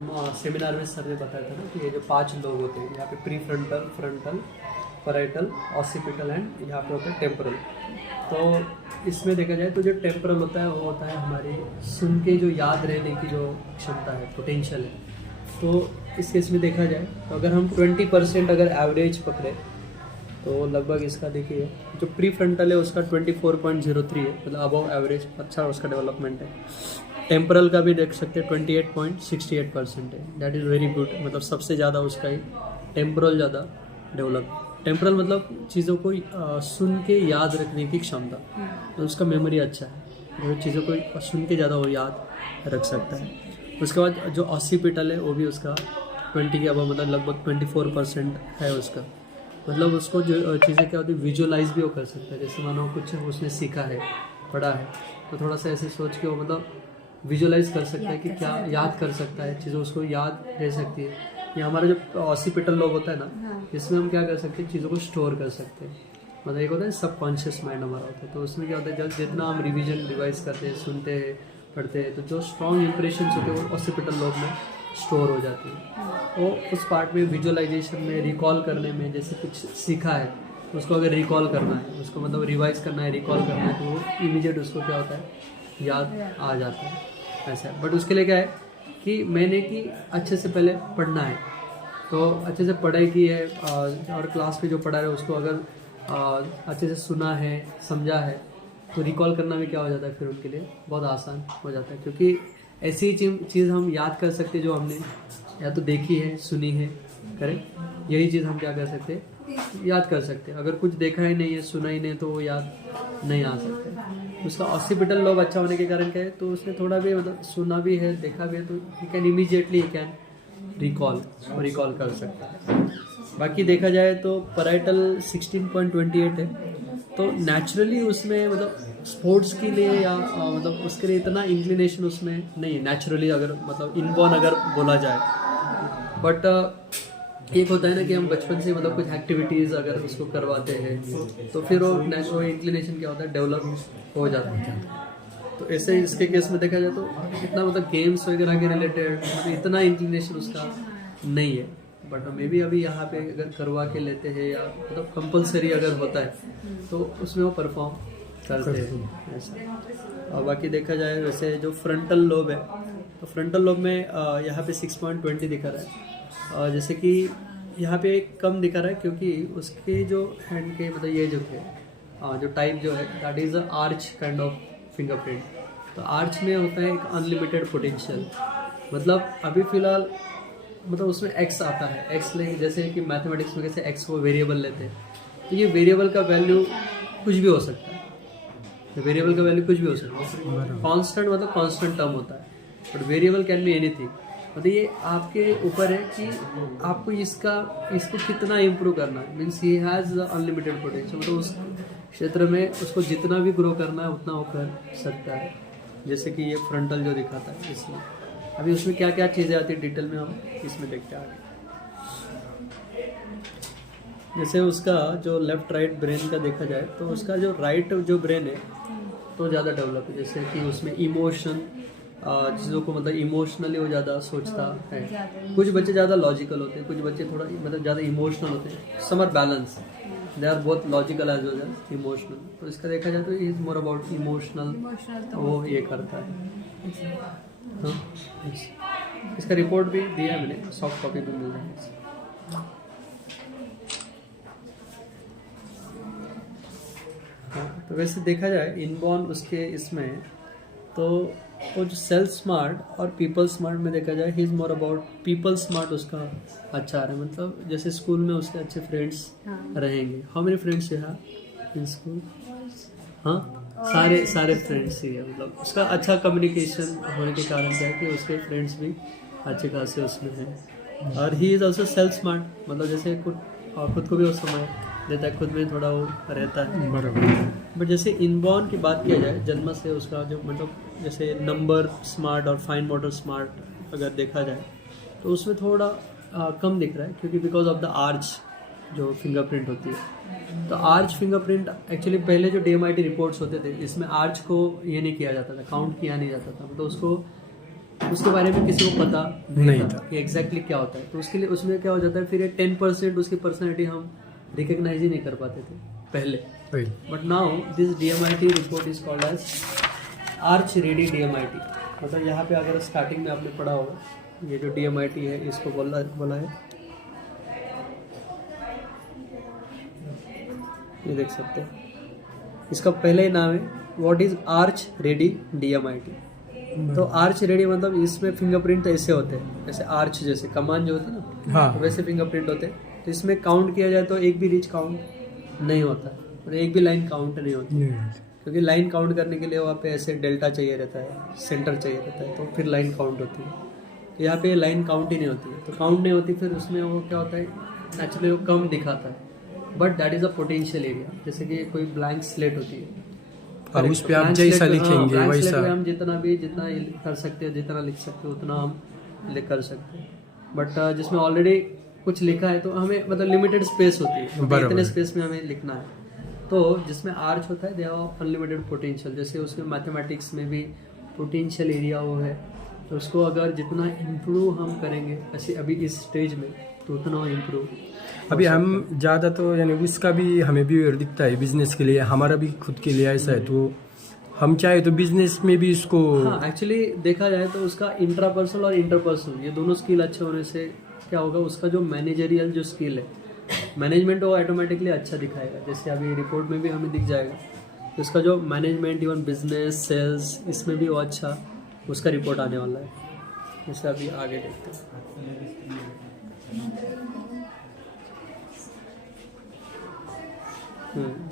Seminar में sir ने बताया था ना कि ये जो 5 लोग होते हैं, यहाँ पे pre frontal, frontal, parietal, occipital and यहाँ पे होता है टेम्पोरल। तो इसमें देखा जाए तो जो टेम्पोरल होता है वो होता है हमारी सुन के जो याद रहने की जो क्षमता है, पोटेंशियल है। तो इस केस में देखा जाए तो अगर हम 20% अगर एवरेज पकड़े तो लगभग इसका देखिए जो प्री फ्रंटल है उसका 24.03 है, मतलब अबव एवरेज अच्छा उसका डेवलपमेंट है। टेम्परल का भी देख सकते हैं 28.68% है, दैट इज़ वेरी गुड, मतलब सबसे ज़्यादा उसका ही टेम्परल ज़्यादा डेवलप। टेम्परल मतलब चीज़ों को सुन के याद रखने की क्षमता, तो उसका मेमोरी अच्छा है, जो चीज़ों को सुन के ज़्यादा वो याद रख सकता है। उसके बाद जो ऑसिपिटल है वो भी उसका 20 के अबव, मतलब लगभग 24% है उसका, मतलब उसको जो चीज़ें क्या होती है विजुअलाइज भी वो कर सकता है। जैसे मानो कुछ उसने सीखा है, पढ़ा है, तो थोड़ा सा ऐसे सोच के वो मतलब विजुअलाइज कर सकता है कि क्या याद कर सकता है, चीज़ें उसको याद रह सकती है। ये हमारा जो ऑसिपिटल लोब होता है ना, इसमें हम क्या कर सकते हैं, चीज़ों को स्टोर कर सकते हैं। मतलब एक होता है सबकॉन्शियस माइंड हमारा होता है, तो उसमें क्या होता है जब जितना हम रिविजन रिवाइज करते हैं, सुनते हैं, पढ़ते हैं, तो जो स्ट्रॉन्ग इंप्रेशन होते हैं वो ऑसिपिटल लोब में स्टोर हो जाती है। तो उस पार्ट में विजुअलाइजेशन में, रिकॉल करने में, जैसे कुछ सीखा है उसको अगर रिकॉल करना है, उसको मतलब रिवाइज करना है, रिकॉल करना है, तो वो इमीडिएट उसको क्या होता है याद आ जाता है ऐसा। बट उसके लिए क्या है कि मैंने कि अच्छे से पहले पढ़ना है, तो अच्छे से पढ़ाई की है और क्लास पे जो पढ़ा है उसको अगर अच्छे से सुना है, समझा है, तो रिकॉल करना भी क्या हो जाता है फिर उनके लिए बहुत आसान हो जाता है। क्योंकि ऐसी चीज़ हम याद कर सकते जो हमने या तो देखी है, सुनी है, करेक्ट, यही चीज़ हम क्या कर सकते हैं याद कर सकते हैं। अगर कुछ देखा ही नहीं है, सुना ही नहीं, तो वो याद नहीं आ सकता। उसका ऑसिपिटल लोब अच्छा होने के कारण क्या है, तो उसने थोड़ा भी मतलब सुना भी है, देखा भी है, तो he can immediately he can recall कर सकता है। बाकी देखा जाए तो पैराइटल 16.28 है, तो नेचुरली उसमें मतलब स्पोर्ट्स के लिए या मतलब उसके लिए इतना इंक्लिनेशन उसमें नहीं है नेचुरली, अगर मतलब इनबॉर्न अगर बोला जाए। बट एक होता है ना कि हम बचपन से मतलब कुछ एक्टिविटीज़ अगर उसको करवाते हैं तो फिर वो इंक्लिनेशन क्या होता है डेवलप हो जाता है। तो ऐसे इसके केस में देखा जाए तो इतना मतलब गेम्स वगैरह के रिलेटेड मतलब इतना इंक्लिनेशन उसका नहीं है। बट मे बी अभी यहाँ पे अगर करवा के लेते हैं या मतलब कंपलसरी अगर होता है तो उसमें वो परफॉर्म करते हैं ऐसा। और बाकी देखा जाए वैसे जो फ्रंटल लोब है, तो फ्रंटल लोब में यहाँ पे 6.20 दिखा रहा है। जैसे कि यहाँ पे कम दिखा रहा है क्योंकि उसके जो हैंड के मतलब ये जो है जो टाइप जो है that is a arch kind of fingerprint. तो आर्च में होता है एक अनलिमिटेड पोटेंशियल, मतलब अभी फ़िलहाल मतलब उसमें एक्स आता है, एक्स ले जैसे कि मैथमेटिक्स में कैसे एक्स को वेरिएबल लेते हैं, तो ये वेरिएबल का वैल्यू कुछ भी हो सकता है, वेरिएबल का वैल्यू कुछ भी हो सकता है। कांस्टेंट मतलब कांस्टेंट टर्म होता है, but variable can be anything. मतलब ये आपके ऊपर है कि आपको इसको कितना इम्प्रूव करना है। Means he has unlimited potential, मतलब उस क्षेत्र में उसको जितना भी ग्रो करना है उतना वो कर सकता है। जैसे कि ये फ्रंटल जो दिखाता है इसमें, अभी उसमें क्या क्या चीज़ें आती है डिटेल में हम इसमें देखते हैं आगे। जैसे उसका जो लेफ्ट राइट ब्रेन का देखा जाए तो उसका जो राइट जो ब्रेन है तो ज़्यादा डेवलप है। जैसे कि उसमें इमोशन चीज़ों को मतलब इमोशनली वो ज़्यादा सोचता है। कुछ बच्चे ज़्यादा लॉजिकल होते हैं, कुछ बच्चे थोड़ा मतलब ज़्यादा इमोशनल होते हैं। Some are balance, they are both logical as well as emotional. तो इसका देखा जाए तो इज मोर अबाउट इमोशनल, वो ये करता है। हाँ, इसका रिपोर्ट भी दिया है मैंने, सॉफ्ट कॉपी भी मिल जाएगी। हाँ, तो वैसे देखा जाए इनबॉर्न उसके इसमें तो वो जो सेल्फ स्मार्ट और पीपल स्मार्ट में देखा जाए ही is more about people smart उसका अच्छा आ रहा है। मतलब जैसे स्कूल में उसके अच्छे फ्रेंड्स रहेंगे। How many friends you have in school? हाँ, सारे फ्रेंड्स ही है। मतलब उसका अच्छा कम्युनिकेशन होने के कारण क्या है कि उसके फ्रेंड्स भी अच्छे खासे उसमें हैं। और ही इज़ ऑल्सो सेल्फ स्मार्ट, मतलब जैसे खुद को भी वो समय देता है, खुद में थोड़ा वो रहता है बराबर। बट जैसे इनबॉर्न की बात किया जाए जन्म से उसका जो मतलब जैसे नंबर स्मार्ट और फाइन मोटर स्मार्ट अगर देखा जाए तो उसमें थोड़ा कम दिख रहा है, क्योंकि बिकॉज ऑफ द आर्च जो फिंगरप्रिंट होती है। तो आर्च फिंगरप्रिंट एक्चुअली पहले जो DMIT रिपोर्ट्स होते थे इसमें आर्च को ये नहीं किया जाता था, काउंट किया नहीं जाता था, मतलब उसको उसके बारे में किसी को पता नहीं था कि एग्जैक्टली क्या होता है। तो उसके लिए उसमें क्या हो जाता है, फिर ये 10% उसकी पर्सनैलिटी हम रिकग्नाइज ही नहीं कर पाते थे पहले। वही। But now this DMIT report is called as arch ready DMIT। मतलब यहाँ पे अगर स्टार्टिंग में आपने पढ़ा होगा, ये जो DMIT है इसको बोला है, ये देख सकते हैं, इसका पहले ही नाम है what is arch ready DMIT। तो आर्च रेडी मतलब इसमें फिंगरप्रिंट ऐसे होते हैं, जैसे आर्च जैसे कमान जो होते हैं ना, हाँ तो वैसे फिंगरप्रिंट होते हैं। तो इसमें काउंट किया जाए तो एक भी रीच काउंट नहीं होता है और एक भी लाइन काउंट नहीं होती, क्योंकि लाइन काउंट करने के लिए वहाँ पे ऐसे डेल्टा चाहिए रहता है, सेंटर चाहिए रहता है, तो फिर लाइन काउंट होती है। तो यहाँ पे लाइन काउंट ही नहीं होती है, तो काउंट नहीं होती, फिर उसमें वो क्या होता है, नेचुरली वो कम दिखाता है। But that is a potential area, जैसे कि कोई ब्लैंक स्लेट होती है, उस पे आप जैसा लिखेंगे वैसा हम जितना कर सकते हैं, जितना लिख सकते हो उतना हम कर सकते हैं। बट जिसमें ऑलरेडी कुछ लिखा है तो हमें मतलब लिमिटेड स्पेस होती है, तो इतने स्पेस में हमें लिखना है। तो जिसमें आर्च होता है दे हैव अनलिमिटेड पोटेंशियल, जैसे उसमें मैथमेटिक्स में भी पोटेंशियल एरिया वो है, तो उसको अगर जितना इम्प्रूव हम करेंगे ऐसे अभी इस स्टेज में, तो उतना इम्प्रूव अभी हम ज़्यादा तो यानी उसका भी हमें भी दिखता है बिजनेस के लिए, हमारा भी खुद के लिए ऐसा है, तो हम चाहे तो बिजनेस में भी इसको हाँ एक्चुअली देखा जाए तो उसका इंट्रापर्सनल और इंटरपर्सनल ये दोनों स्किल अच्छे होने से क्या होगा, उसका जो मैनेजरियल जो स्किल है, मैनेजमेंट वो ऑटोमेटिकली अच्छा दिखाएगा। जैसे अभी रिपोर्ट में भी हमें दिख जाएगा तो उसका जो मैनेजमेंट, इवन बिजनेस, सेल्स, इसमें भी वो अच्छा उसका रिपोर्ट आने वाला है। जैसे अभी आगे देखते हैं,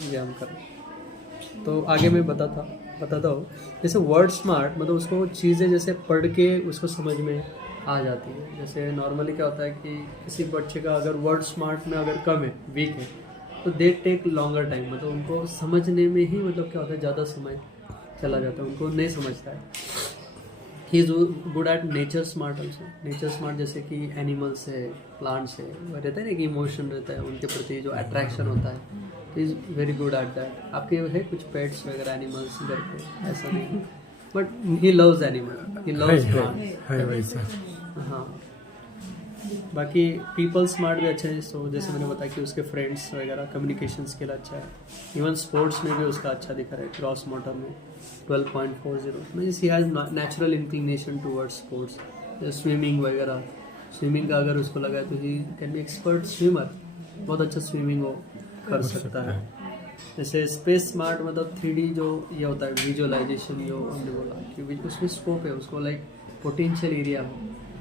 ये हम कर रहे हैं। तो आगे मैं बताता हूँ, जैसे वर्ड स्मार्ट मतलब उसको चीज़ें जैसे पढ़ के उसको समझ में आ जाती है। जैसे नॉर्मली क्या होता है कि किसी बच्चे का अगर वर्ड स्मार्ट में अगर कम है, वीक है, तो दे टेक लॉन्गर टाइम, मतलब उनको समझने में ही मतलब क्या होता है ज़्यादा समय चला जाता है, उनको नहीं समझता है। He is good at nature smart also. Nature smart जैसे कि एनिमल्स है, प्लांट्स है, वो रहता है ना कि इमोशन रहता है उनके प्रति जो अट्रैक्शन होता है, is very good at that. आपके है कुछ पेट्स वगैरह एनिमल्स घर पे? ऐसा नहीं, but he loves animal, he loves plants. हाँ, बाकी पीपल स्मार्ट भी अच्छा है। सो जैसे मैंने बताया कि उसके फ्रेंड्स वगैरह कम्युनिकेशन स्किल अच्छा है। इवन स्पोर्ट्स में भी उसका अच्छा दिखा रहा है, क्रॉस मोटर में 12.40 means he has natural inclination towards sports, swimming वगैरह। स्विमिंग का अगर उसको लगा है तो he can be expert swimmer, बहुत अच्छा स्विमिंग वो कर सकता है। जैसे स्पेस स्मार्ट मतलब 3D जो ये होता है विजुअलाइजेशन, जो हमने बोला कि उसमें स्कोप है, उसको लाइक पोटेंशियल एरिया हो,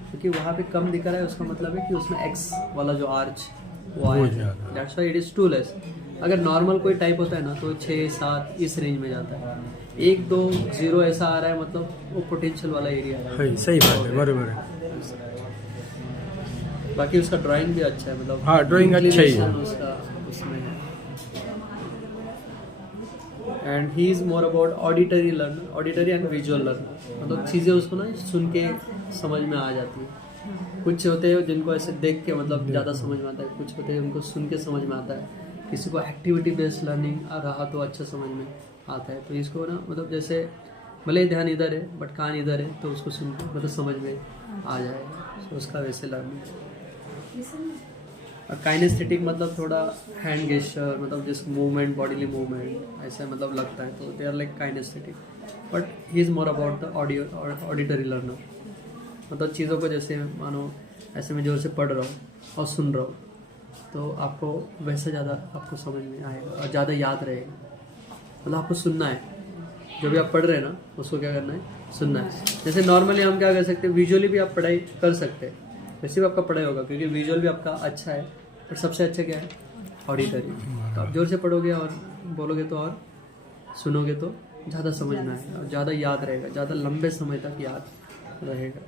क्योंकि वहाँ पे कम दिख रहा है, उसका मतलब है कि उसमें एक्स वाला जो आर्च वो आया, that's why it is too less. अगर नॉर्मल कोई टाइप होता है ना तो 6-7 इस रेंज में जाता है, 1-2-0 ऐसा आ रहा है, मतलब वो पोटेंशियल वाला एरिया है। सही बात है, बराबर है। बाकी उसका ड्राइंग भी अच्छा है, मतलब हाँ ड्राइंग अच्छा ही है उसका उसमें है। And he is more about auditory learner, auditory and visual learner, मतलब चीज़ें उसको ना सुन के समझ में आ जाती है। कुछ होते हैं जिनको ऐसे देख के मतलब ज़्यादा समझ में आता है, कुछ होते हैं उनको सुन के समझ में आता है। किसी को एक्टिविटी बेस्ड लर्निंग रहा तो अच्छा समझ में आता है। तो इसको ना मतलब जैसे भले ही ध्यान इधर है बट कान इधर है, तो उसको सुन के मतलब समझ में आ जाएगा, तो उसका वैसे लर्निंग। काइनेस्थेटिक मतलब थोड़ा हैंड गेस्चर, मतलब जिस मूवमेंट, बॉडीली मूवमेंट ऐसा मतलब लगता है, तो they are like kinaesthetic. But he is more about the auditory learner, मतलब चीज़ों को जैसे मानो ऐसे में जोर से पढ़ रहा हूँ और सुन रहा हूँ, तो आपको वैसे ज़्यादा आपको समझ में आएगा और ज़्यादा याद रहेगा। मतलब आपको सुनना है, जो भी आप पढ़ रहे हैं ना उसको क्या करना है, सुनना है। जैसे नॉर्मली हम क्या कर सकते हैं, विजुअली भी आप पढ़ाई कर सकते हैं, वैसे भी आपका पढ़ाई होगा, क्योंकि विजुअल भी आपका अच्छा है, पर सबसे अच्छा क्या है, ऑडिटरी। तो आप जोर से पढ़ोगे और बोलोगे तो और सुनोगे तो ज़्यादा समझ में आएगा और ज़्यादा याद रहेगा, ज़्यादा लंबे समय तक याद रहेगा।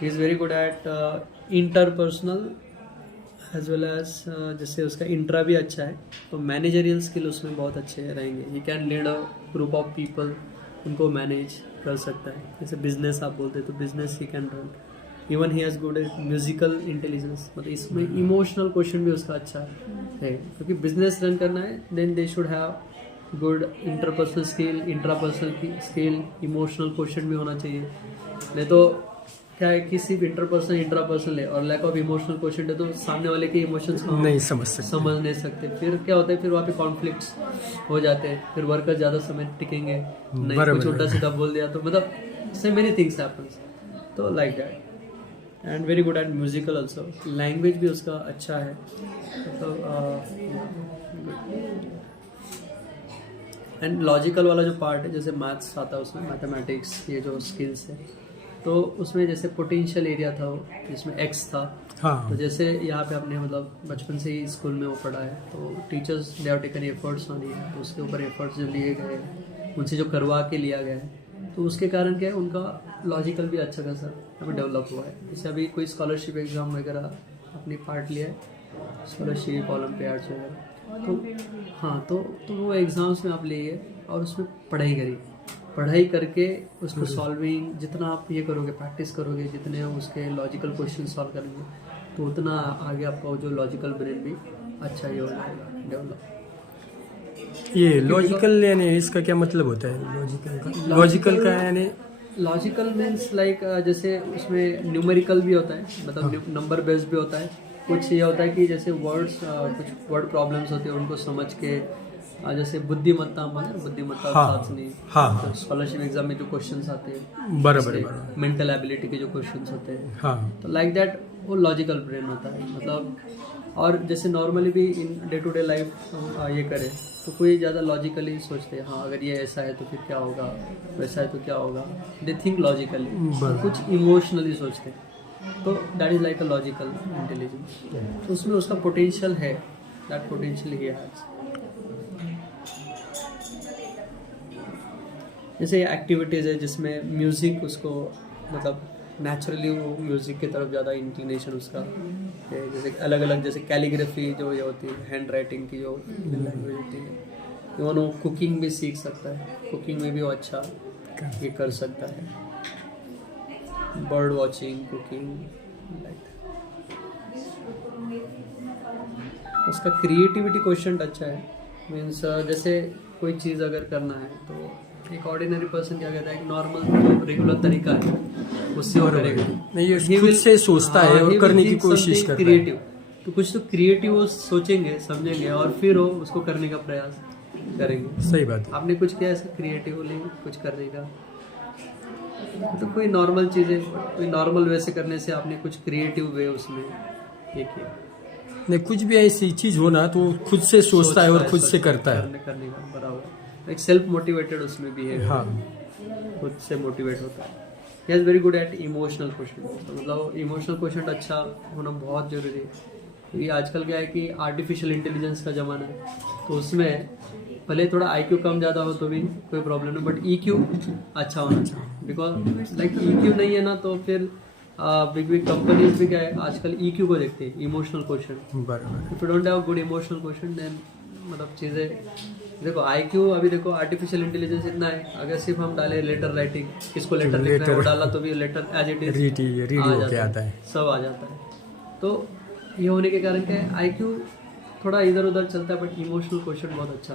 He is very good at interpersonal as well as, जैसे उसका इंट्रा भी अच्छा है, तो मैनेजरियल स्किल उसमें बहुत अच्छे रहेंगे। He can lead a group of people, उनको मैनेज कर सकता है। जैसे बिजनेस आप बोलते हैं तो business he can run. Even he has good at musical intelligence, मतलब इसमें इमोशनल क्वेश्चन भी उसका अच्छा है, क्योंकि बिजनेस रन करना है then they should have good interpersonal skill, intrapersonal skill, emotional question भी होना चाहिए। नहीं तो क्या है कि सिर्फ इंटरपर्सनल इंट्रापर्सनल है और लैक ऑफ इमोशनल क्वेश्चन है तो सामने वाले के इमोशंस को नहीं समझ सकते। समझ नहीं सकते। फिर क्या होता है, फिर वहाँ पे कॉन्फ्लिक्ट्स हो जाते हैं, फिर वर्कर ज़्यादा समय टिकेंगे नहीं, कुछ उल्टा सीधा बोल दिया तो मतलब से मेनी थिंग्स हैपन्स। तो like that. And very good eight musical also, language भी उसका अच्छा है एंड लॉजिकल वाला जो पार्ट है, जैसे मैथ्स आता है उसमें, मैथमेटिक्स ये जो स्किल्स है, तो उसमें जैसे पोटेंशियल एरिया था वो जिसमें एक्स था। हाँ तो जैसे यहाँ पे आपने मतलब बचपन से ही स्कूल में वो पढ़ा है, तो teachers they have taken efforts on it, तो उसके ऊपर एफर्ट्स जो लिए गए, उनसे जो करवा के लिया गया है, तो उसके कारण क्या है उनका लॉजिकल भी अच्छा खासा अभी डेवलप हुआ है। जैसे अभी कोई स्कॉलरशिप एग्ज़ाम वगैरह अपनी पार्ट लिया है, स्कॉलरशिप ओलम्पियाड्स वगैरह, तो हाँ तो वो एग्ज़ाम्स में आप लिए और उसमें पढ़ाई करिए, पढ़ाई करके उसको सॉल्विंग जितना आप ये करोगे, प्रैक्टिस करोगे, जितने उसके लॉजिकल क्वेश्चन सॉल्व करेंगे, तो उतना आगे आपका जो लॉजिकल ब्रेन भी अच्छा ही हो जाएगा डेवलप। ये लॉजिकल यानी इसका क्या मतलब होता है? लॉजिकल का यानी लॉजिकल मीन्स लाइक जैसे उसमें न्यूमेरिकल भी होता है, मतलब नंबर बेस्ड भी होता है। कुछ ये होता है कि जैसे वर्ड्स कुछ वर्ड प्रॉब्लम्स होते हैं उनको समझ के, जैसे बुद्धिमत्ता साधनी, हाँ स्कॉलरशिप एग्जाम में जो क्वेश्चंस आते हैं, बराबर मेंटल एबिलिटी के जो क्वेश्चंस होते हैं, हाँ, तो लाइक दैट वो लॉजिकल ब्रेन होता है मतलब। और जैसे नॉर्मली भी in day to day life हम ये करें तो कोई ज़्यादा लॉजिकली सोचते हैं, हाँ अगर ये ऐसा है तो फिर क्या होगा, वैसा है तो क्या होगा, दे थिंक लॉजिकली, कुछ इमोशनली सोचते हैं, तो that is like a logical intelligence. तो उसमें उसका पोटेंशियल है, दैट पोटेंशियल ही हैज। जैसे एक्टिविटीज़ है जिसमें म्यूज़िक उसको मतलब नेचुरली वो म्यूज़िक की तरफ ज़्यादा इंक्लिनेशन उसका है। जैसे अलग अलग जैसे कैलीग्राफी जो ये होती है, हैंड राइटिंग की जो लैंग्वेज होती है, इवन वो कुकिंग भी सीख सकता है, कुकिंग में भी वो अच्छा ये कर सकता है, बर्ड वॉचिंग, कुकिंग, लाइक उसका क्रिएटिविटी क्वेश्चन अच्छा है। मीन्स जैसे कोई चीज़ अगर करना है तो एक ऑर्डिनरी पर्सन क्या कहता है, एक नॉर्मल जो रेगुलर तरीका है उससे वो करेगा नहीं, ये खुद से सोचता है और करने की कोशिश करता है। क्रिएटिव तो कुछ तो क्रिएटिव वो सोचेंगे, समझेंगे और फिर वो उसको करने का प्रयास करेंगे। सही बात है। आपने कुछ किया ऐसा क्रिएटिवली कुछ करने का, तो कोई नॉर्मल चीज़ें कोई नॉर्मल वे से करने से आपने कुछ क्रिएटिव वे उसमें ये किया नहीं, कुछ भी ऐसी चीज हो ना तो खुद से सोचता है और खुद से करता है, करने का बराबर। एक सेल्फ मोटिवेटेड उसमें भी है, हाँ खुद से मोटिवेट होता है। ही is very good eight emotional question, तो मतलब इमोशनल क्वेश्चन अच्छा होना बहुत ज़रूरी है, क्योंकि आजकल क्या है कि आर्टिफिशियल इंटेलिजेंस का ज़माना है, तो उसमें भले थोड़ा IQ कम ज़्यादा हो तो भी कोई प्रॉब्लम नहीं, बट EQ अच्छा होना चाहिए। बिकॉज लाइक EQ नहीं है ना तो फिर बिग बिग कंपनीज भी क्या है आजकल EQ को देखते हैं, इमोशनल क्वेश्चन। बराबर। If you don't have good emotional question then मतलब चीज़ें देखो IQ अभी देखो आर्टिफिशियल इंटेलिजेंस इतना है, अगर सिर्फ हम डालें लेटर राइटिंग, किसको लेटर लिखना है वो डाला तो भी letter as it is read होके आता है, सब आ जाता है। तो ये होने के कारण क्या है IQ थोड़ा इधर उधर चलता है, बट इमोशनल क्वेश्चन बहुत अच्छा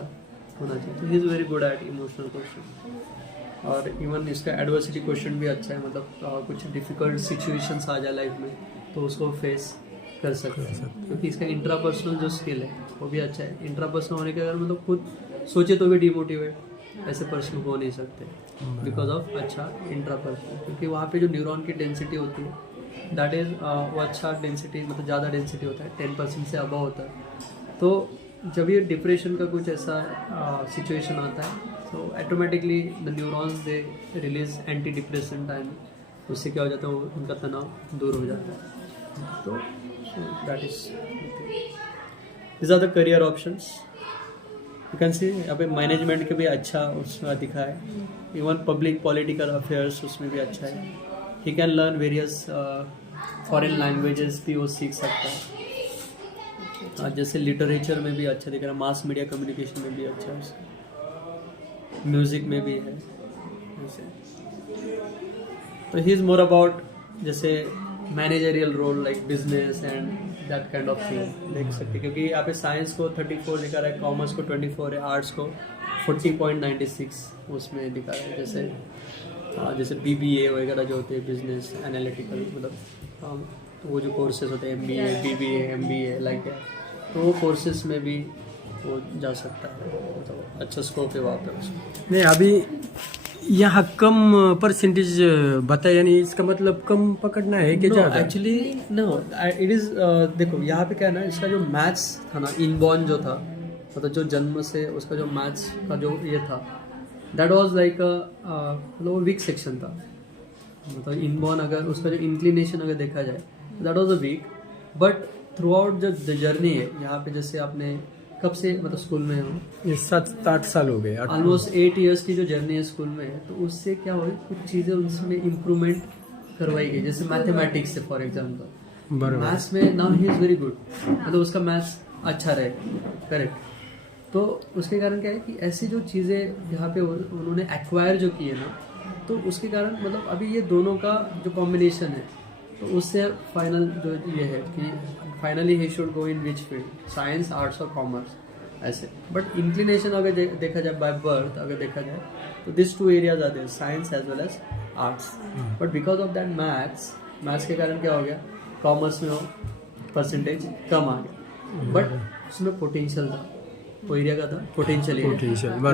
होना चाहिए। तो he is very good eight emotional question. और इवन इसका एडवर्सिटी क्वेश्चन भी अच्छा है, मतलब कुछ डिफिकल्ट सिचुएशंस आ जाए लाइफ में तो उसको फेस कर सकते हैं, क्योंकि इसका इंट्रापर्सनल जो स्किल है वो भी अच्छा है। इंट्रापर्सनल होने के कारण मतलब खुद सोचे तो भी डिमोटिवेट ऐसे पर्सन हो नहीं सकते बिकॉज ऑफ अच्छा इंट्रापर्सनल, क्योंकि वहाँ पे जो न्यूरॉन की डेंसिटी होती है दैट इज़ वो अच्छा डेंसिटी मतलब ज़्यादा डेंसिटी होता है, 10% से अबव होता है। तो जब ये डिप्रेशन का कुछ ऐसा सिचुएशन आता है तो automatically the neurons they release anti depressant time, उससे क्या हो जाता है उनका तनाव दूर हो जाता है। तो that is this are the career options. You can see यहाँ पे मैनेजमेंट के भी अच्छा उसमें दिखा है, इवन पब्लिक पॉलिटिकल अफेयर्स उसमें भी अच्छा है। He can learn various foreign languages भी वो सीख सकता है, जैसे लिटरेचर में भी अच्छा दिख रहा है, मास मीडिया कम्युनिकेशन में भी अच्छा है, म्यूज़िक में भी है ऐसे। तो ही इज़ मोर अबाउट जैसे managerial role like business and that kind of thing देख सकते हैं, क्योंकि यहाँ पे साइंस को 34 दिखा रहा है, कॉमर्स को 24 है, आर्ट्स को 40.96 उसमें दिखा रहा है। जैसे BBA वगैरह जो होते हैं, बिजनेस एनालिटिकल, मतलब वो जो कोर्सेज होते हैं MBA BBA MBA like that, तो वो कोर्सेज में भी वो जा सकता है, मतलब अच्छा स्कोप है वहाँ पे उसमें। नहीं अभी यहाँ कम परसेंटेज बताया, नहीं इसका मतलब कम पकड़ना है कि ज़्यादा? एक्चुअली नो, इट इज़ देखो यहाँ पे क्या है ना, इसका जो मैथ्स था ना, इनबॉर्न जो था, मतलब जो जन्म से उसका जो मैथ्स का जो ये था, दैट वाज लाइक मतलब वीक सेक्शन था। मतलब इनबॉर्न अगर उसका जो इंक्लिनेशन अगर देखा जाए, that was a weak, but throughout जो जर्नी है यहाँ पे, जैसे आपने कब से मतलब स्कूल में हो? ये 7-8 साल हो गए। ऑलमोस्ट 8 इयर्स की जो जर्नी है स्कूल में है, तो उससे क्या हुआ, कुछ चीज़ें उसमें इम्प्रूवमेंट करवाई गई। जैसे मैथमेटिक्स से फॉर एग्जाम्पल, बराबर। मैथ्स में now he is very good, मतलब उसका मैथ्स अच्छा रहेगा, करेक्ट। तो उसके कारण क्या है कि ऐसी जो चीज़ें यहाँ पे उन्होंने एक्वायर जो की है ना, तो उसके कारण मतलब अभी ये दोनों का जो कॉम्बिनेशन है, तो उससे फाइनल जो ये है कि finally he should go in which field, science arts और कॉमर्स ऐसे। बट इंक्लिनेशन अगर देखा जाए बाय बर्थ, अगर देखा जाए तो this 2 areas are there, science as well as arts. But because of that maths के कारण क्या हो गया, कॉमर्स में वो परसेंटेज कम आ गया, बट उसमें पोटेंशियल था, वो एरिया का था पोटेंशियल,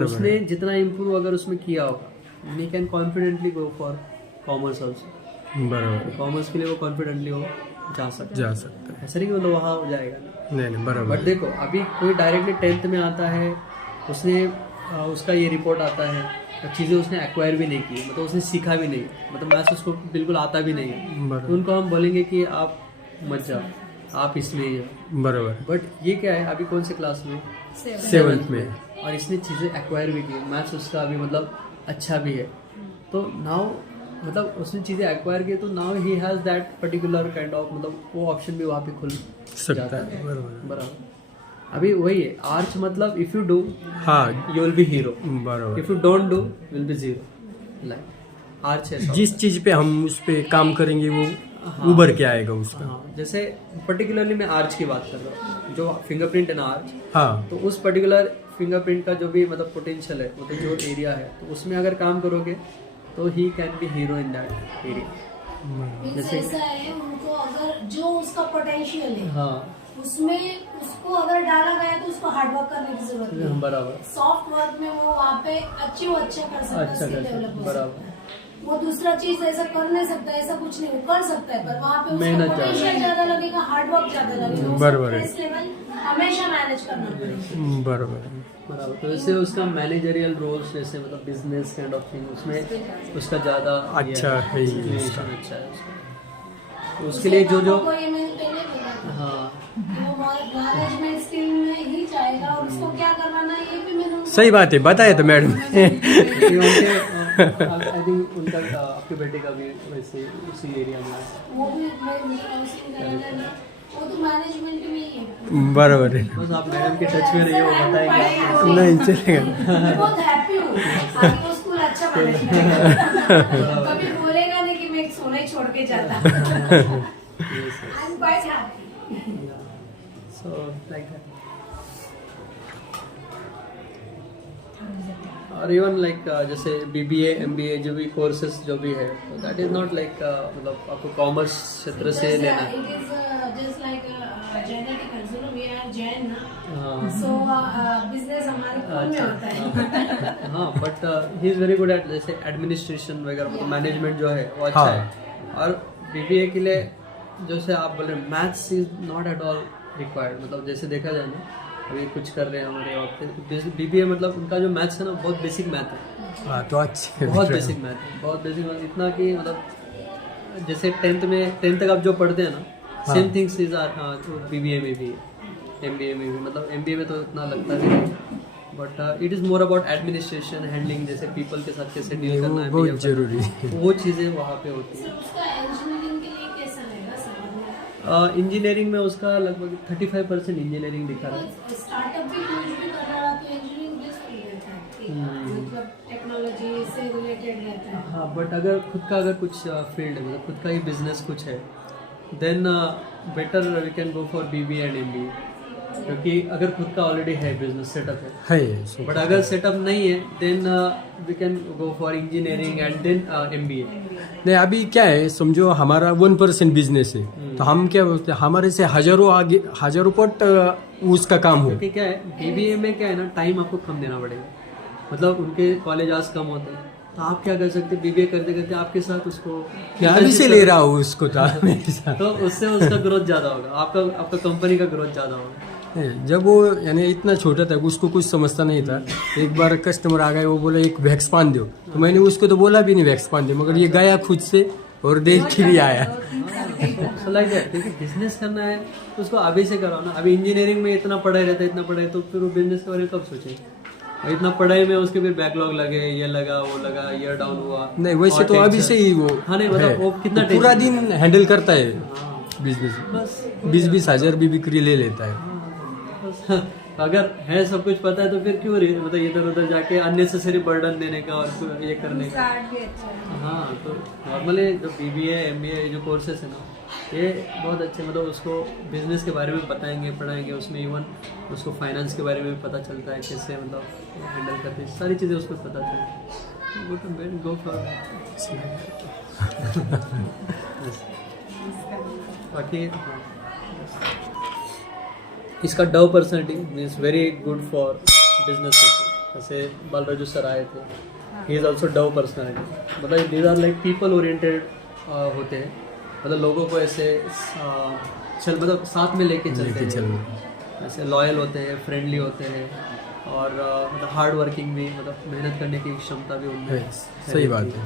उसने जितना इम्प्रूव अगर उसमें किया होगा, we can confidently go for commerce also. बराबर, कॉमर्स के लिए वो कॉन्फिडेंटली वो जा सकता है, ऐसा नहीं कि मतलब वहाँ हो जाएगा नहीं बराबर। बट देखो अभी कोई डायरेक्टली 10th में आता है, उसने उसका ये रिपोर्ट आता है, चीज़ें उसने एक्वायर भी नहीं की, मतलब उसने सीखा भी नहीं, मतलब मैथ्स उसको बिल्कुल आता भी नहीं है, तो उनको हम बोलेंगे कि आप मत जाओ, आप इसमें ही जाओ, बराबर। बट ये क्या है, अभी कौन से क्लास में, 7th में, और इसने चीज़ें एक्वायर भी की, मैथ्स उसका अभी मतलब अच्छा भी है, तो नाउ मतलब उसने चीज़ें एक्वायर की, तो now he has that particular kind of, मतलब वो ऑप्शन भी वहाँ पे खुल सकता है, बराबर। अभी वही है, आर्च मतलब इफ यू डू, हाँ, यू विल बी हीरो, बराबर, if you don't do will be zero, like arch है, जिस चीज पे हम उस पे काम करेंगे वो उभर के आएगा उसका। हाँ, जैसे पर्टिकुलरली मैं आर्च की बात कर रहा हूँ, जो फिंगरप्रिंट है ना आर्च, हाँ, तो उस पर्टिकुलर फिंगरप्रिंट का जो भी मतलब पोटेंशियल है, मतलब जो एरिया है, तो उसमें अगर काम करोगे तो he can be hero in that area. जैसे ऐसा है, उनको अगर जो उसका पोटेंशियल है, हाँ, उसमें उसको अगर डाला गया तो उसको हार्ड वर्क करने की जरूरत नहीं है, बराबर, सॉफ्ट वर्क में वो वहाँ पे अच्छा कर सकता है, स्किल डेवलप हो सकता है। बराबर, वो दूसरा चीज ऐसा कर नहीं सकता, ऐसा कुछ नहीं, वो कर सकता है, पर वहाँ पे उसका मेहनत पोटेंशियल ज्यादा लगेगा, हार्ड वर्क ज्यादा लगेगा, बराबर है। स्ट्रेस लेवल हमेशा मैनेज करना पड़ेगा, बराबर। तो जैसे उसका मैनेजरियल रोल्स, जैसे मतलब बिजनेस काइंड ऑफ थिंग, उसमें उसका ज़्यादा अच्छा है अच्छा है उसका, तो उसके लिए जो को ये मैंने पहले बोला था, हाँ, वो मैनेजमेंट स्किल में ही जाएगा, और उसको क्या करवाना है ये भी मैंने उनको सही बात है, बताया तो मैडम। आई थिंक उनका आपके बेटे का भी वैसे उसी एरिया में, वो भी वो तो मैनेजमेंट में ही है, बराबर है। बस आप मैडम के टच में रहिए, वो बताएंगे आपको। नहीं चलेगा। मैं बहुत हैप्पी हूँ, आगे वो स्कूल अच्छा मैनेज करेगा, कभी बोलेगा नहीं कि मैं सोना ही छोड़ के जाता। I am quite happy. So like that. और इवन लाइक जैसे BBA MBA जो भी कोर्सेज जो भी है, दैट इज नॉट लाइक मतलब आपको कॉमर्स क्षेत्र से लेना है। It is just like genetical, so we are Jain ना, हाँ, so business हमारे खून में होता है। हाँ, but he is very good eight जैसे एडमिनिस्ट्रेशन वगैरह, मतलब मैनेजमेंट जो है वो अच्छा है। और BBA के लिए जैसे आप बोल रहे हैं, maths is not at all required, मतलब जैसे देखा जाए ना, अभी कुछ कर रहे हैं हमारे वहाँ पे BBA, मतलब उनका जो मैथ्स है ना, बहुत बेसिक मैथ है। हाँ, तो अच्छे, बहुत बेसिक मैथ है, बहुत बेसिक मैथ, इतना कि मतलब जैसे 10th तक आप जो पढ़ते हैं ना, सेम थिंग्स इज BBA में भी, MBA में भी, मतलब MBA में तो इतना लगता भी नहीं, but it is more about administration, handling, जैसे पीपल के साथ कैसे डील करना है, बहुत जरूरी है। वो चीज़ें वहाँ पे होती हैं। उसका इंजीनियरिंग के लिए कैसा रहेगा समझ में? इंजीनियरिंग में उसका लगभग 35% इंजीनियरिंग दिखा रहा है। स्टार्टअप भी कुछ भी कर रहा तो इंजीनियरिंग बेस्ड फील्ड रहता है कि मतलब टेक्नोलॉजी से रिलेटेड रहता है। हाँ, बट अगर खुद का अगर कुछ फील्ड है, मतलब खुद का ही बिजनेस कुछ है, then better we can go for BBA and MBA, क्योंकि अगर खुद का ऑलरेडी है बिजनेस सेटअप है, so बट अगर सेटअप नहीं है then we can go for engineering and then MBA। नहीं अभी क्या है, समझो हमारा 1% बिजनेस है तो हम क्या बोलते हैं, हमारे से हजारों पट उसका काम हो। क्योंकि क्या है BBA में क्या है ना, टाइम आपको कम देना पड़ेगा, मतलब उनके कॉलेज आज कम होते हैं, तो आप क्या कर सकते हैं BBA करते करते आपके साथ उसको अभी से ले रहा हूँ उसको तो मेरे साथ। तो उससे उसका ग्रोथ ज्यादा होगा, आपका कंपनी का ग्रोथ ज्यादा होगा। जब वो यानी इतना छोटा था उसको कुछ समझता नहीं था, एक बार कस्टमर आ गए, वो बोला एक वैक्स पान दो, तो मैंने उसको तो बोला भी नहीं वैक्स पान दे, मगर ये गया खुद से और देख के भी आया। लाइक दैट, देखिए बिजनेस करना है तो उसको अभी से कराओ ना। अभी इंजीनियरिंग में इतना पढ़ाई रहता है, इतना पढ़ाई, तो फिर वो बिजनेस के बारे में कब सोचे? और इतना पढ़ाई में उसके फिर बैकलॉग लगे, ये लगा वो लगा, ईयर डाउन हुआ। नहीं वैसे तो अभी से ही वो हाँ नहीं मतलब वो कितना पूरा दिन हैंडल करता है बिजनेस, बस 20-20 हजार भी बिक्री ले लेता है। बस अगर है सब कुछ पता है तो फिर क्यों मतलब इधर उधर जाके अननेसेसरी बर्डन देने का और ये करने का। हाँ तो नॉर्मली जो BBA MBA जो कोर्सेस है ना, ये बहुत अच्छे, मतलब उसको बिजनेस के बारे में बताएंगे, पढ़ाएंगे, उसमें इवन उसको फाइनेंस के बारे में भी पता चलता है, कैसे मतलब हैंडल करते हैं, सारी चीज़ें उसको पता चलती है। गो फॉर बाकी इसका dove personality means very good for business. जैसे बालराजू सर आए थे, he is also dove personality, मतलब these are like people oriented होते हैं, मतलब लोगों को ऐसे मतलब साथ में लेके चलते हैं, ऐसे लॉयल होते हैं, फ्रेंडली होते हैं, और मतलब हार्ड वर्किंग भी, मतलब मेहनत करने की क्षमता भी उनमें। सही बात है।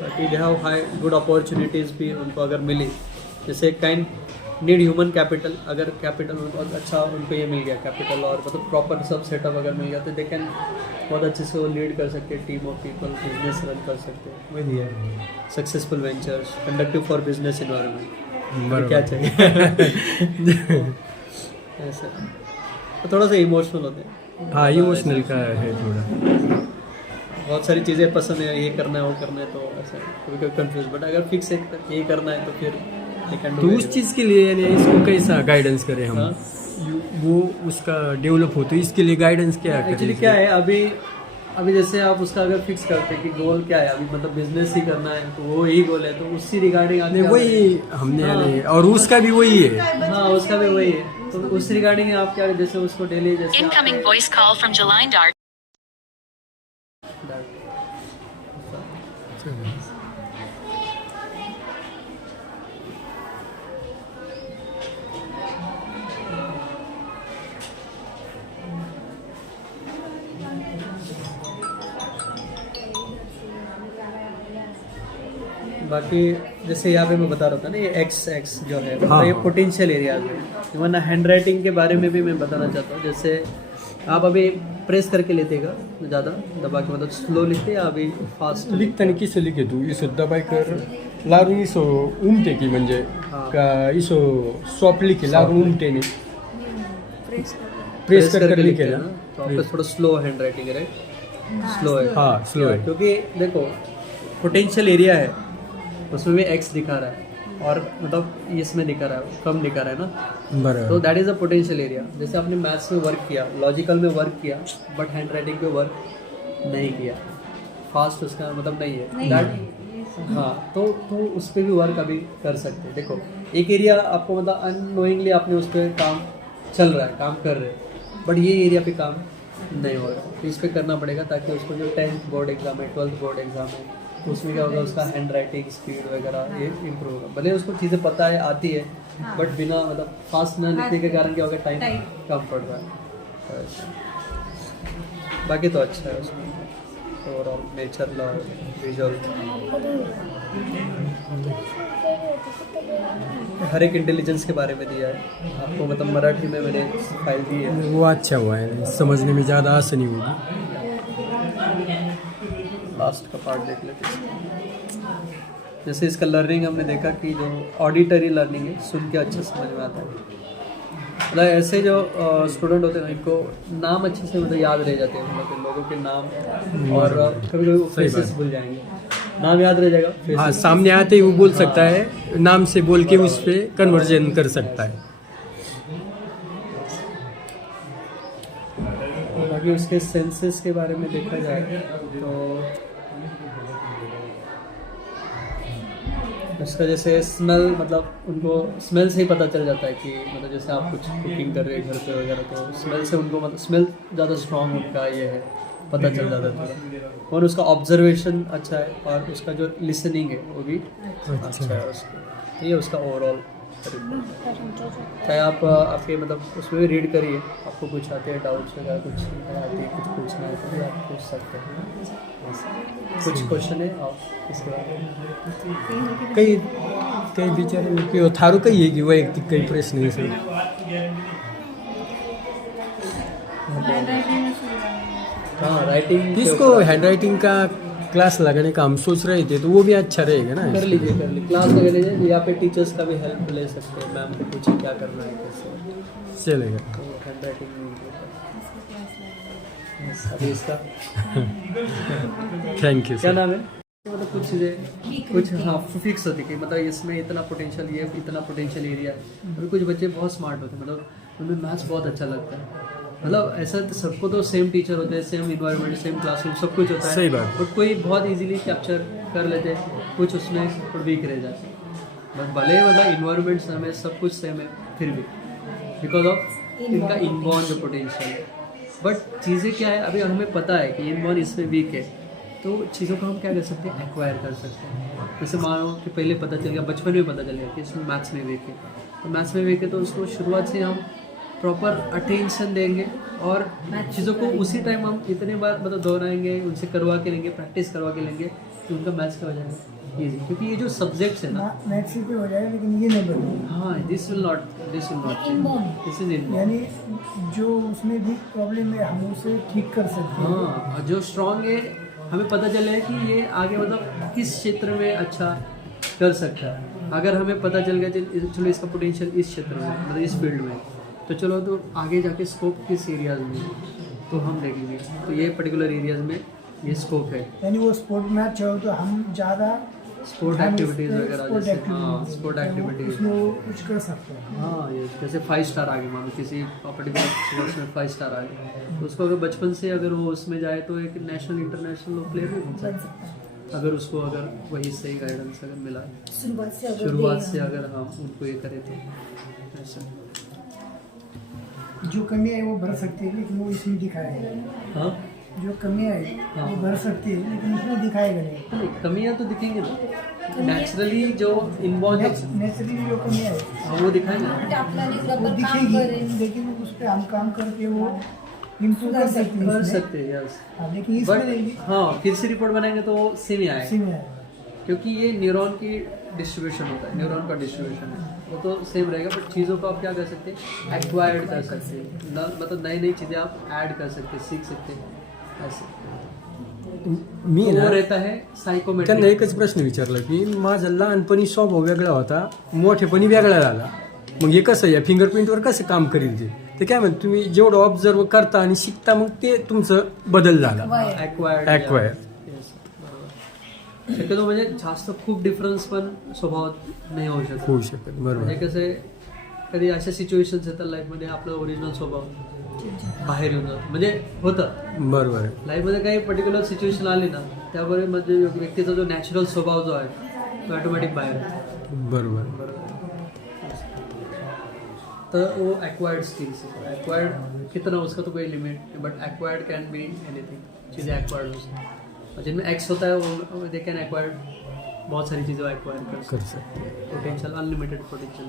बाकी they have high good opportunities भी उनको अगर मिली, जैसे काइंड नीड ह्यूमन कैपिटल, अगर कैपिटल उनको अच्छा उनको ये मिल गया कैपिटल, और मतलब प्रॉपर सब सेटअप अगर मिल गया तो दे कैन बहुत अच्छे से वो लीड कर सकते हैं, team of people, business run कर सकते हैं with successful ventures, conductive for business environment. क्या चाहिए ऐसा तो थोड़ा सा इमोशनल होते हैं। हाँ इमोशनल का है थोड़ा, बहुत सारी चीज़ें पसंद है, ये करना है वो करना है, तो ऐसा कभी कभी कंफ्यूज, बट अगर फिक्स है ये करना है तो फिर तो उस चीज़ के लिए यानी इसको कैसा गाइडेंस करें हम? हाँ? वो उसका डेवलप हो तो इसके लिए गाइडेंस क्या है? एक्चुअली क्या है, अभी जैसे आप उसका अगर फिक्स करते हैं कि गोल क्या है, अभी मतलब बिजनेस ही करना है तो वो ही गोल है, तो उससे रिगार्डिंग आगे वही हमने यानी, और उसका भी वही है। हाँ उसका भी वही है, तो उस रिगार्डिंग आप क्या, जैसे उसको डेली जैसे Incoming voice call from Jaline Dart. बाकी जैसे यहाँ पे मैं बता रहा था ना, ये एक्स जो है हाँ, तो ये पोटेंशियल एरियाज है। इवन हैंड राइटिंग के बारे में भी मैं बताना चाहता हूँ, जैसे आप अभी प्रेस करके लेतेगा ज़्यादा दबा के, मतलब स्लो लिखते या अभी फास्ट लिखता नाही किसं लिखे तू इसो दबाई कर लागून इसो उमटे की म्हणजे का इसो सॉफ्ट लिखे लागून उमटे नहीं प्रेस कर लिखे ना, तो आपका थोड़ा स्लो हैंड राइटिंग है, राइट? स्लो है, हाँ स्लो है, क्योंकि देखो पोटेंशियल एरिया है उसमें भी एक्स दिखा रहा है और मतलब इसमें दिखा रहा है कम दिखा रहा है ना, बराबर। तो that is a potential area. जैसे आपने मैथ्स में वर्क किया, लॉजिकल में वर्क किया, बट हैंड राइटिंग पे वर्क नहीं किया, फास्ट उसका मतलब नहीं है दैट। हाँ तो उस पर भी वर्क अभी कर सकते हैं। देखो एक एरिया आपको मतलब अननोइंगली आपने उस पर काम चल रहा है, काम कर रहे हैं, बट ये एरिया पे काम नहीं हो रहा, तो इस पर करना पड़ेगा ताकि उसको जो 10th बोर्ड एग्जाम है, 12th बोर्ड एग्जाम है, तो उसमें क्या होगा, उसका हैंड राइटिंग स्पीड वगैरह ये इम्प्रूव होगा। भले उसको चीज़ें पता है, आती है, बट बिना मतलब फास्ट ना लिखने के कारण क्या होगा, टाइम कम पड़ रहा है। बाकी तो अच्छा है उसमें ओवरऑल नेचर और विजुअल, हर एक इंटेलिजेंस के बारे में दिया है आपको, मतलब मराठी में मैंने फाइल दी है। वो अच्छा हुआ है, समझने में ज़्यादा आसानी होगी। लास्ट का पार्ट देख लेते हैं। जैसे इसका लर्निंग हमने देखा कि जो ऑडिटरी लर्निंग है, सुन के अच्छा समझ में आता है, मतलब ऐसे जो स्टूडेंट होते हैं इनको नाम अच्छे से मतलब याद रह जाते हैं, मतलब लोगों के नाम, और कभी कभी फेसेस भूल जाएंगे, नाम याद रह जाएगा face हाँ से। सामने आते ही वो बोल सकता है, नाम से बोल के उस पर कन्वर्जन कर सकता है। बाकी उसके सेंसेस के बारे में देखा जाए तो उसका जैसे स्मेल, मतलब उनको स्मेल से ही पता चल जाता है कि मतलब जैसे आप कुछ कुकिंग कर रहे हैं घर पे वगैरह, तो स्मेल से उनको मतलब स्मेल ज़्यादा स्ट्रॉन्ग उनका ये है, पता चल जाता है थोड़ा। और उसका ऑब्जर्वेशन अच्छा है और उसका जो लिसनिंग है वो भी अच्छा है उसका। तो ये उसका ओवरऑल चाहे आप आपके मतलब उसमें भी रीड करिए, आपको कुछ आते हैं डाउट्स वगैरह, कुछ आते हैं कुछ पूछना है तो भी आप पूछ सकते हैं। कुछ क्वेश्चन है आप इसके बारे में? काही बिचारे थारू काही आहे की वैयक्तिक काही प्रश्न आहे सर? हाँ राइटिंग इसको हैंड राइटिंग का क्लास लगाने का हम सोच रहे थे, तो वो भी अच्छा रहेगा ना? कर लीजिए क्लास लगा लीजिए। यहाँ पे टीचर्स का भी हेल्प ले सकते हैं, मैम को पूछिए क्या करना है कैसे, चलेगा। तो हैंड राइटिंग अभी इसका थैंक यू क्या सर। नाम है, मतलब कुछ चीज़ें कुछ हाँ फिक्स होती कि मतलब इसमें इतना पोटेंशियल, ये इतना पोटेंशियल एरिया है। और कुछ बच्चे बहुत स्मार्ट होते हैं, मतलब उनमें मैथ्स बहुत अच्छा लगता है। मतलब ऐसा तो सबको तो सेम टीचर होते हैं, सेम इन्वायरमेंट, सेम क्लासरूम, सब कुछ होता है। सही बात। बट कोई बहुत इजीली कैप्चर कर लेते हैं, कुछ उसमें थोड़ा वीक रह जाते हैं। बट भले मतलब इन्वायरमेंट सेम है, सब कुछ सेम है, फिर भी बिकॉज ऑफ इनका इनबॉर्न जो पोटेंशियल है। बट चीज़ें क्या है, अभी हमें पता है कि इनबॉर्न इसमें वीक है, तो चीज़ों को हम क्या कर सकते हैं, एक्वायर कर सकते हैं। जैसे मानो कि पहले पता चल गया, बचपन में पता चल गया कि इसमें मैथ्स में वीक है, तो मैथ्स में वीक है तो उसको शुरुआत से हम प्रॉपर अटेंशन देंगे और चीज़ों को उसी टाइम हम इतने बार मतलब दोहराएंगे, उनसे करवा के लेंगे, प्रैक्टिस करवा के लेंगे कि उनका मैथ्स का हो जाएगा ईजी। क्योंकि ये जो सब्जेक्ट्स है ना, मैथ्स पे हो जाएगा, लेकिन ये नहीं बदलेगा। हाँ this will not this is in. यानी जो उसमें भी प्रॉब्लम है हम उसे ठीक कर सकते हैं। हाँ और जो स्ट्रॉन्ग है हमें पता चले कि ये आगे मतलब किस क्षेत्र में अच्छा कर सकता है। अगर हमें पता चल गया चलो इसका पोटेंशियल इस क्षेत्र में, मतलब इस फील्ड में, तो चलो तो आगे जाके स्कोप किस एरियाज में तो हम देखेंगे, तो ये पर्टिकुलर एरियाज में ये स्कोप है। यानी वो स्पोर्ट मैच चाहो तो हम ज़्यादा स्पोर्ट एक्टिविटीज़ वगैरह, जैसे हाँ स्पोर्ट एक्टिविटीज़, उसमें कुछ कर सकते हैं। हाँ ये जैसे 5 स्टार आ गए, मानो किसी पर्टिकुलर स्पोर्ट्स में 5 स्टार आ गए, तो उसको अगर बचपन से अगर वो उसमें जाए तो एक नेशनल इंटरनेशनल प्लेयर भी बन सकता है। अगर उसको अगर वही सही गाइडेंस अगर मिला शुरुआत से अगर हम उनको ये करें तो ऐसा। जो कमी है वो भर सकती है, लेकिन वो इसमें दिखाएगा। हाँ जो कमियाँ है वो भर सकती है, लेकिन इसमें दिखाएगा नहीं। कमियाँ तो दिखेंगे ना, नेचुरली जो इनबॉर्न नेचुरली जो कमियाँ है वो दिखाएंगे, वो दिखेगी, लेकिन उस पर हम काम करके वो इम्प्रूव कर सकते हैं कर इसमें। सकते हैं यस। हाँ, लेकिन इसमें बट नहीं हाँ फिर से रिपोर्ट बनाएंगे तो वो सेम ही आएगा, इसी में आएगा। क्योंकि ये न्यूरॉन की डिस्ट्रीब्यूशन होता है, न्यूरॉन का डिस्ट्रीब्यूशन है, वो तो सेम रहेगा। बट चीज़ों को आप क्या कर सकते हैं, एक्वायर्ड कर सकते हैं, मतलब नई नई चीज़ें आप ऐड कर सकते हैं, सीख सकते हैं ऐसे। मी तो ना वो रहता है त्यांना सायकोमेट्रिक। एकच प्रश्न विचारला की माझा लहानपणी स्वभाव वेगळा होता, मोठेपणी वेगळा झाला, मग हे कसं या फिंगरप्रिंटवर कसं काम करील ते काय म्हणते, तुम्ही जेवढं ऑब्झर्व करता आणि शिकता मग ते तुमचं बदल झाला, एक्वायर्ड Acquired. शक्यतो म्हणजे जास्त खूप डिफरन्स पण स्वभावात नाही होऊ शकत. होऊ शकत. म्हणजे बरोबर कसे कधी अशा सिच्युएशन्स येतात लाईफमध्ये आपलं ओरिजिनल स्वभाव बाहेर येऊन जातो, म्हणजे होतं बरोबर आहे. लाईफमध्ये काही पर्टिक्युलर सिच्युएशन आली ना, त्यामुळे म्हणजे व्यक्तीचा जो नॅचरल स्वभाव जो आहे तो ऑटोमॅटिक बाहेर येतो. बरोबर. तो वो एक्वायर्ड स्किल्स है, एक्वायर्ड कितना उसका तो कोई लिमिट नहीं, but acquired can be anything, चीज़ें एक्वायर्ड हो सकती हैं, और जिनमें एक्स होता है वो दे कैन एक्वायर्ड बहुत सारी चीज़ें एक्वायर कर कर सकते पोटेंशियल, अनलिमिटेड पोटेंशियल।